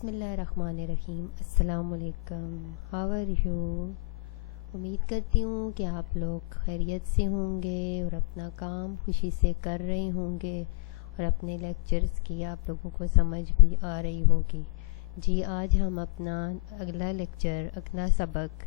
بسم اللہ الرحمن الرحیم۔ السلام علیکم، ہاؤ آر یو؟ امید کرتی ہوں کہ آپ لوگ خیریت سے ہوں گے اور اپنا کام خوشی سے کر رہے ہوں گے اور اپنے لیکچرز کی آپ لوگوں کو سمجھ بھی آ رہی ہوگی۔ جی آج ہم اپنا اگلا لیکچر، اگلا سبق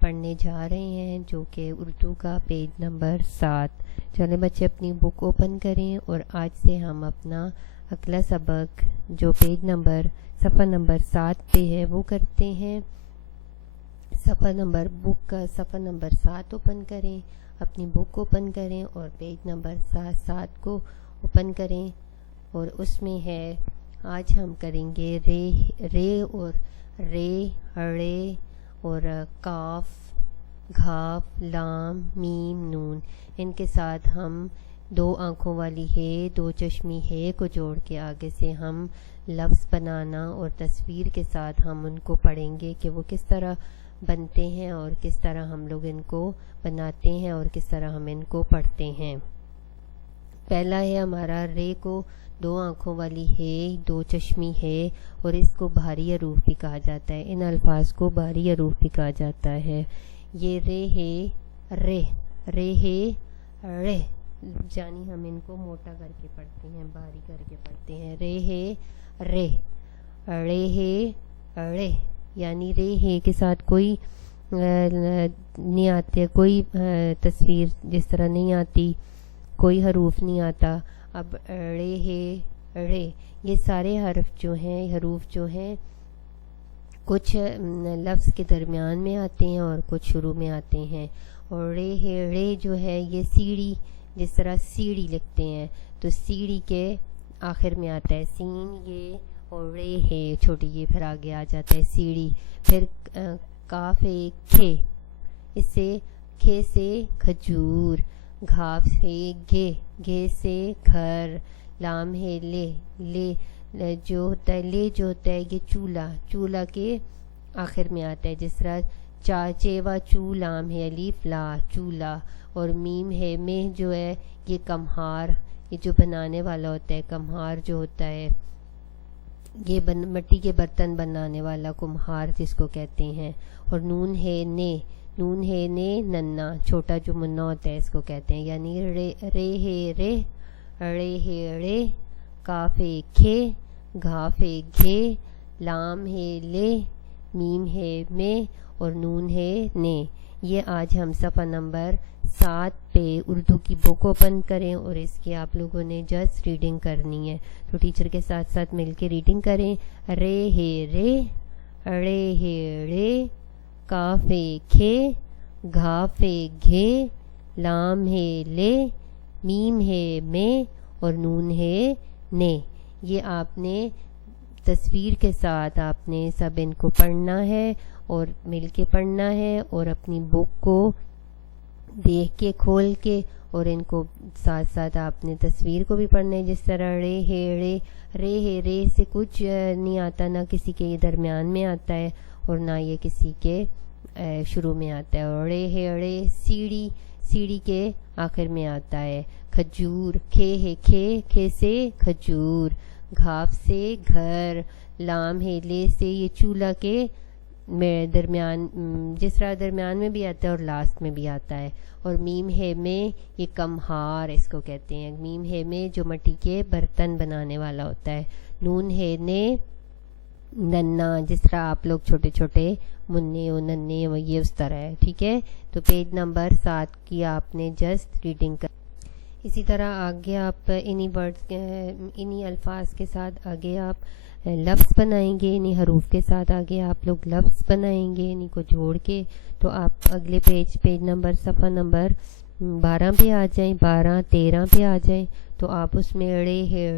پڑھنے جا رہے ہیں جو کہ اردو کا پیج نمبر 7۔ چلیں بچے اپنی بک اوپن کریں اور آج سے ہم اپنا اگلا سبق جو پیج نمبر صفحہ نمبر 7 پہ ہے وہ کرتے ہیں۔ بک کا صفحہ نمبر 7 اوپن کریں، اپنی بک اوپن کریں اور پیج نمبر 7 کو اوپن کریں، اور اس میں ہے آج ہم کریں گے رے اور ڑے اور کاف، گھاف، لام، میم، نون، ان کے ساتھ ہم 2 آنکھوں والی ہے، 2 چشمی ہے کو جوڑ کے آگے سے ہم لفظ بنانا اور تصویر کے ساتھ ہم ان کو پڑھیں گے کہ وہ کس طرح بنتے ہیں اور کس طرح ہم لوگ ان کو بناتے ہیں اور کس طرح ہم ان کو پڑھتے ہیں۔ پہلا ہے ہمارا رے کو 2 آنکھوں والی ہے، 2 چشمی ہے اور اس کو بھاری حروف بھی کہا جاتا ہے، ان الفاظ کو بھاری حروف بھی کہا جاتا ہے۔ یہ رے ہے رے ہے رے، یعنی ہم ان کو موٹا کر کے پڑھتے ہیں، بھاری کر کے پڑھتے ہیں۔ رے ہے رے، ڑے ہے ڑے، یعنی رے ہے کے ساتھ کوئی نہیں آتے، کوئی تصویر جس طرح نہیں آتی، کوئی حروف نہیں آتا۔ اب ڑے ہے ڑے، یہ سارے حروف جو ہیں کچھ لفظ کے درمیان میں آتے ہیں اور کچھ شروع میں آتے ہیں۔ اور ڑے ہے ڑے جو ہے یہ سیڑھی، جس طرح سیڑھی لکھتے ہیں تو سیڑھی کے آخر میں آتا ہے سین، یہ اور رے ہے چھوٹی، یہ پھر آگے آ جاتا ہے سیڑھی۔ پھر کاف ہے کھے، اس سے کھے سے کھجور، گھاف ہے گھے سے گھر، لام ہے لے جو ہوتا ہے یہ چولہا کے آخر میں آتا ہے، جس طرح چیوا چو، لام ہے الف لا، چولہا، اور میم ہے میں جو ہے یہ کمہار، یہ جو بنانے والا ہوتا ہے، کمہار جو ہوتا ہے یہ مٹی کے برتن بنانے والا کمہار جس کو کہتے ہیں۔ اور نون ہے نے ننا، چھوٹا جو منا ہوتا ہے اس کو کہتے ہیں، یعنی رے ہے رے، ڑے ہے ڑے، کاف ہے کھے، گھاف ہے گھے، لام ہے لے، میم ہے میں اور نون ہے نے۔ یہ آج ہم صفحہ نمبر 7 پہ اردو کی بک اوپن کریں اور اس کی آپ لوگوں نے جسٹ ریڈنگ کرنی ہے، تو ٹیچر کے ساتھ ساتھ مل کے ریڈنگ کریں۔ رے ہے رے، ڑے ہے ڑے، کاف ہے کھے، گھاف ہے گھے، لام ہے لے، میم ہے میں اور نون ہے نے۔ یہ آپ نے تصویر کے ساتھ آپ نے سب ان کو پڑھنا ہے اور مل کے پڑھنا ہے، اور اپنی بک کو دیکھ کے کھول کے اور ان کو ساتھ ساتھ آپ نے تصویر کو بھی پڑھنا ہے، جس طرح ڑے ہے رے سے کچھ نہیں آتا، نہ کسی کے یہ درمیان میں آتا ہے اور نہ یہ کسی کے شروع میں آتا ہے۔ اور ڑے ہے ڑے، سیڑھی کے آخر میں آتا ہے۔ کھجور، کھے ہے کھے سے کھجور، گھاف سے گھر، لام ہے لے سے یہ چولہا کے درمیان، جس طرح درمیان میں بھی آتا ہے اور لاسٹ میں بھی آتا ہے۔ اور میم ہے میں، یہ کمہار اس کو کہتے ہیں، میم ہے میں جو مٹی کے برتن بنانے والا ہوتا ہے۔ نون ہے نے ننا، جس طرح آپ لوگ چھوٹے چھوٹے مننے و ننے و یہ اس طرح ہے، ٹھیک ہے۔ تو پیج نمبر 7 کی آپ نے جسٹ ریڈنگ کر، اسی طرح آگے آپ انہی الفاظ کے ساتھ آگے آپ لفظ بنائیں گے، انہی حروف کے ساتھ آگے آپ لوگ لفظ بنائیں گے انہی کو جوڑ کے۔ تو آپ اگلے پیج نمبر صفحہ نمبر 12 پہ آ جائیں، 12 13 پہ آ جائیں، تو آپ اس میں ڑے ہے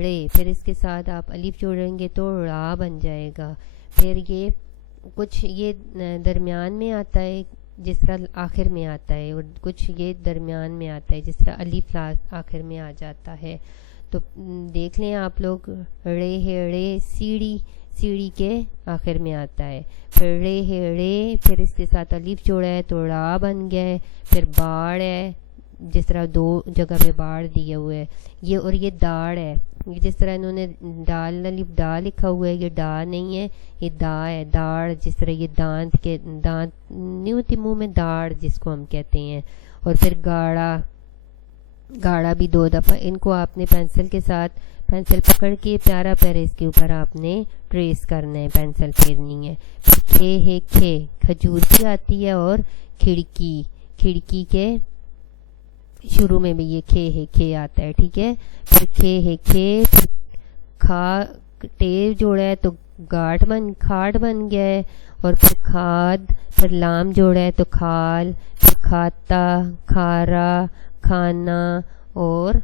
ڑے، پھر اس کے ساتھ آپ الف جوڑیں گے تو ڑا بن جائے گا۔ پھر یہ کچھ یہ درمیان میں آتا ہے جس طرح آخر میں آتا ہے، اور کچھ یہ درمیان میں آتا ہے جس طرح الف آخر میں آ جاتا ہے۔ تو دیکھ لیں آپ لوگ، ڑے ہے ڑے، سیڑھی کے آخر میں آتا ہے، پھر ڑے ہے ڑے، پھر اس کے ساتھ الف جوڑا ہے تو ڑا بن گیا ہے۔ پھر باڑ ہے، جس طرح 2 جگہ پہ باڑ دیے ہوئے ہے یہ، اور یہ داڑ ہے، جس طرح انہوں نے ڈال الف ڈا لکھا ہوا ہے، یہ ڈا نہیں ہے، یہ دا ہے، داڑ، جس طرح یہ دانت نہیں ہوتی منہ میں، داڑ جس کو ہم کہتے ہیں. اور پھر گاڑا بھی 2 دفعہ. ان کو آپ نے پینسل کے ساتھ پینسل پکڑ کے پیارا پیارا اس کے اوپر آپ نے ٹریس کرنا ہے، پینسل پھیرنی ہے. پھر کھے کھجور کی آتی ہے، اور کھڑکی کے شروع میں بھی یہ کھے آتا ہے. ٹھیک ہے. پھر کھے کھا ٹے جوڑا ہے تو کھاٹ بن گیا ہے. اور پھر کھاد، پھر لام جوڑا ہے تو کھال، پھر کھاتا، کھارا، کھانا اور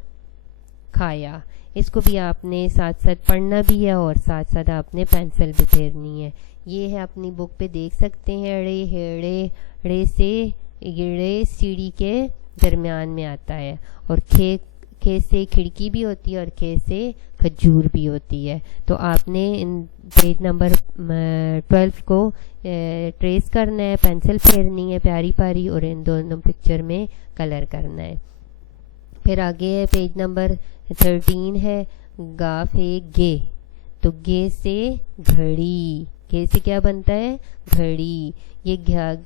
کھایا. اس کو بھی آپ نے ساتھ ساتھ پڑھنا بھی ہے اور ساتھ ساتھ آپ نے پینسل بھی پھیرنی ہے. یہ ہے اپنی بک پہ دیکھ سکتے ہیں. ڑے سے گڑے سیڑھی کے درمیان میں آتا ہے. اور کھے سے کھڑکی بھی ہوتی ہے، اور کھے سے کھجور بھی ہوتی ہے. تو آپ نے ان پیج نمبر 12 کو ٹریس کرنا ہے، پینسل پھیرنی ہے پیاری پیاری، اور ان دونوں پکچر میں کلر کرنا ہے. پھر آگے ہے پیج نمبر 13 ہے گے. تو گے سے گھڑی، گے سے کیا بنتا ہے؟ گھڑی. یہ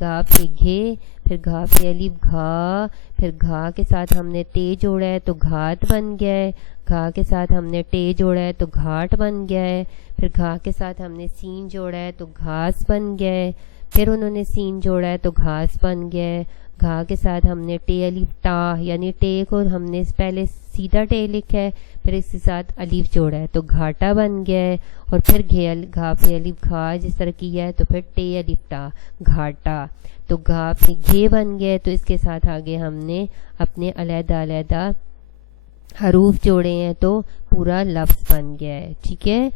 گا پہ گھے، پھر گھا پہ الف گھا، پھر گھا کے ساتھ ہم نے تے جوڑا ہے تو گھات بن گیا ہے. گھا کے ساتھ ہم نے ٹے جوڑا ہے تو گھاٹ بن گیا ہے. پھر گھا کے ساتھ ہم نے سین جوڑا ہے تو گھاس بن گیا ہے. پھر انہوں نے سین جوڑا ہے تو گھاس بن گیا ہے. گھا کے ساتھ ہم نے ٹے الف ٹا، یعنی ٹے کو ہم نے پہلے سیدھا ٹے لکھا ہے، پھر اس کے ساتھ الف جوڑا ہے تو گھاٹا بن گیا ہے. اور پھر گھا پہ الف گھا جس طرح کیا ہے تو پھر ٹے الف ٹا گھاٹا، تو گھا پہ گھے بن گیا ہے. تو اس کے ساتھ آگے ہم نے اپنے علیحدہ حروف جوڑے ہیں تو پورا لفظ بن گیا ہے. ٹھیک ہے.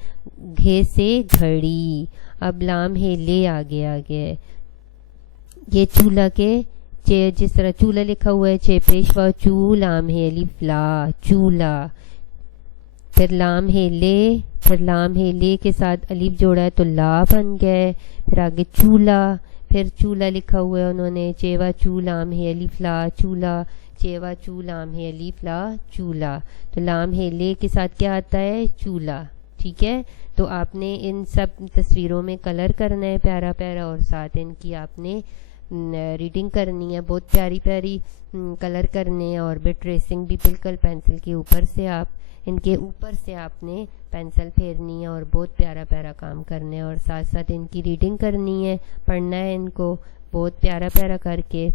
گھے سے گھڑی. اب لام ہے لے آگے یہ چولہا کے جس طرح چولہا لکھا ہوا ہے چھ پیشوا چو، لام ہے الف لا، چولہا. پھر لام ہے لے کے ساتھ الف جوڑا ہے تو لا بن گیا ہے. پھر آگے چولہا، پھر چولہا لکھا ہوا ہے انہوں نے چیوا چو، لام ہے الف لا، چولہا، چیوا چو، لام ہے الف لا، چولہا. تو لام ہے لے کے ساتھ کیا آتا ہے؟ چولہا. ٹھیک ہے. تو آپ نے ان سب تصویروں میں کلر کرنا ہے پیارا پیارا، اور ساتھ ان کی آپ نے ریڈنگ کرنی ہے، بہت پیاری پیاری کلر کرنے ہیں. اور بٹ ٹریسنگ بھی بالکل پینسل کے اوپر سے ان کے اوپر سے آپ نے پینسل پھیرنی ہے، اور بہت پیارا پیارا کام کرنا ہے، اور ساتھ ساتھ ان کی ریڈنگ کرنی ہے، پڑھنا ہے ان کو بہت پیارا پیارا کر کے.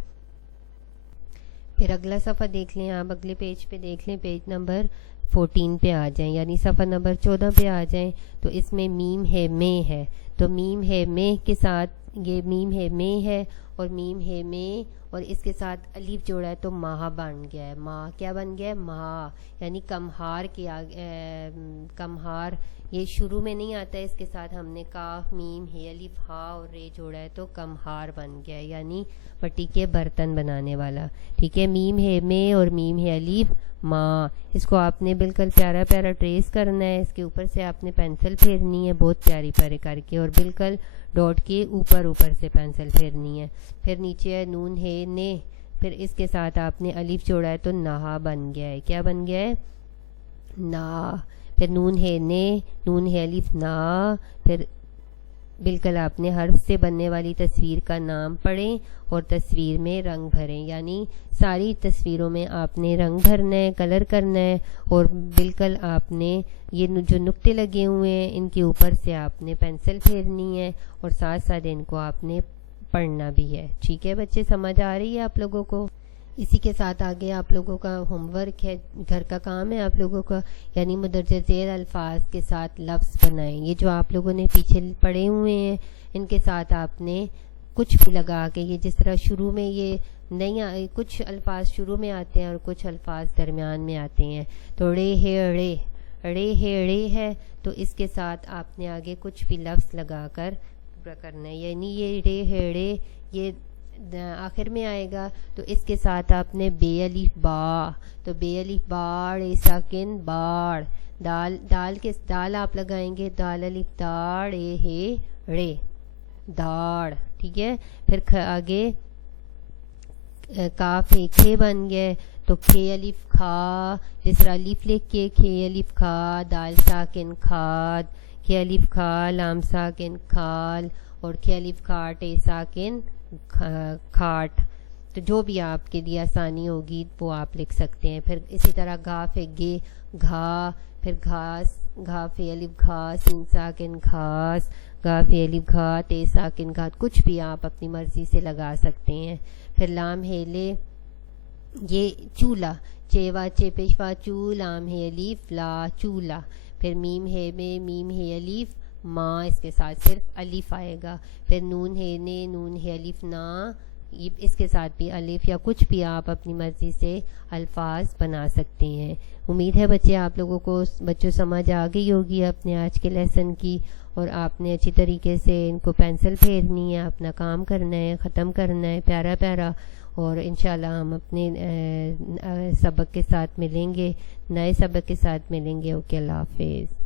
پھر اگلا صفحہ دیکھ لیں آپ، اگلے پیج پہ دیکھ لیں، پیج نمبر 14 پہ آ جائیں، یعنی صفحہ نمبر 14 پہ آ جائیں. تو اس میں میم ہے میں ہے، تو میم ہے میں کے ساتھ یہ میم ہے میں ہے، اور میم ہے میں، اور اس کے ساتھ الف جوڑا ہے تو ماہ بن گیا ہے. ماہ کیا بن گیا ہے؟ ماہ، یعنی کمہار کے کمہار. یہ شروع میں نہیں آتا ہے، اس کے ساتھ ہم نے کاف میم ہے الف ہا اور رے جوڑا ہے تو کمہار بن گیا ہے، یعنی مٹی کے برتن بنانے والا. ٹھیک ہے. میم ہے میں اور میم ہے الف ماں. اس کو آپ نے بالکل پیارا پیارا ٹریس کرنا ہے، اس کے اوپر سے آپ نے پینسل پھیرنی ہے بہت پیاری پیاری کر کے، اور بالکل ڈاٹ کے اوپر سے پینسل پھیرنی ہے. پھر نیچے ہے نون ہے نے، پھر اس کے ساتھ آپ نے الف جوڑا ہے تو نہا بن گیا ہے. کیا بن گیا ہے؟ نا. پھر نون ہے نے، نون ہے الف نا. پھر بالکل آپ نے حرف سے بننے والی تصویر کا نام پڑھیں اور تصویر میں رنگ بھریں، یعنی ساری تصویروں میں آپ نے رنگ بھرنا ہے، کلر کرنا ہے، اور بالکل آپ نے یہ جو نقطے لگے ہوئے ہیں ان کے اوپر سے آپ نے پینسل پھیرنی ہے، اور ساتھ ساتھ ان کو آپ نے پڑھنا بھی ہے. ٹھیک ہے بچے، سمجھ آ رہی ہے آپ لوگوں کو؟ اسی کے ساتھ آگے آپ لوگوں کا ہوم ورک ہے، گھر کا کام ہے آپ لوگوں کا، یعنی مندرجہ ذیل الفاظ کے ساتھ لفظ بنائیں. یہ جو آپ لوگوں نے پیچھے پڑھے ہوئے ہیں ان کے ساتھ آپ نے کچھ بھی لگا کے، یہ جس طرح شروع میں یہ نہیں کچھ الفاظ شروع میں آتے ہیں اور کچھ الفاظ درمیان میں آتے ہیں. تو ڑے ہے تو اس کے ساتھ آپ نے آگے کچھ بھی لفظ لگا کر پورا کرنا ہے، یعنی یہ ڑے ہے ڑے یہ آخر میں آئے گا. تو اس کے ساتھ آپ نے بے الف با، تو بے الف باڑ ساکن باڑ. دال آپ لگائیں گے، دال الف داڑ ہے ڑے داڑ. ٹھیک ہے. پھر آگے کاف ہے کھے بن گئے، تو کھے الف کھا، جس طرح الف لکھ کے کھے الف کھا، دال ساکن کھاد، کھے الف کھا لام ساکن کھال، اور کھے الف کھا ٹے ساکن کھاٹ. تو جو بھی آپ کے لیے آسانی ہوگی وہ آپ لکھ سکتے ہیں. پھر اسی طرح گھا پھر گے گھا، پھر گھاس، گھا فی الف گھا سین ساکن گھاس، گھا فی الف گھا تے ساکن گھات. کچھ بھی آپ اپنی مرضی سے لگا سکتے ہیں. پھر لام ہیلے یہ چولہا، چیوا چے پیشوا چو لام ہے الف لا چولہا. پھر میم ہے میں میم ہے الف ماں، اس کے ساتھ صرف الف آئے گا. پھر نون ہے نے نون ہے الف نا، اس کے ساتھ بھی الف یا کچھ بھی آپ اپنی مرضی سے الفاظ بنا سکتے ہیں. امید ہے بچے آپ لوگوں کو بچوں سمجھ آ گئی ہوگی اپنے آج کے لیسن کی، اور آپ نے اچھی طریقے سے ان کو پینسل پھیرنی ہے، اپنا کام کرنا ہے، ختم کرنا ہے پیارا پیارا. اور انشاءاللہ ہم اپنے سبق کے ساتھ ملیں گے، نئے سبق کے ساتھ ملیں گے. اوکے، اللہ حافظ.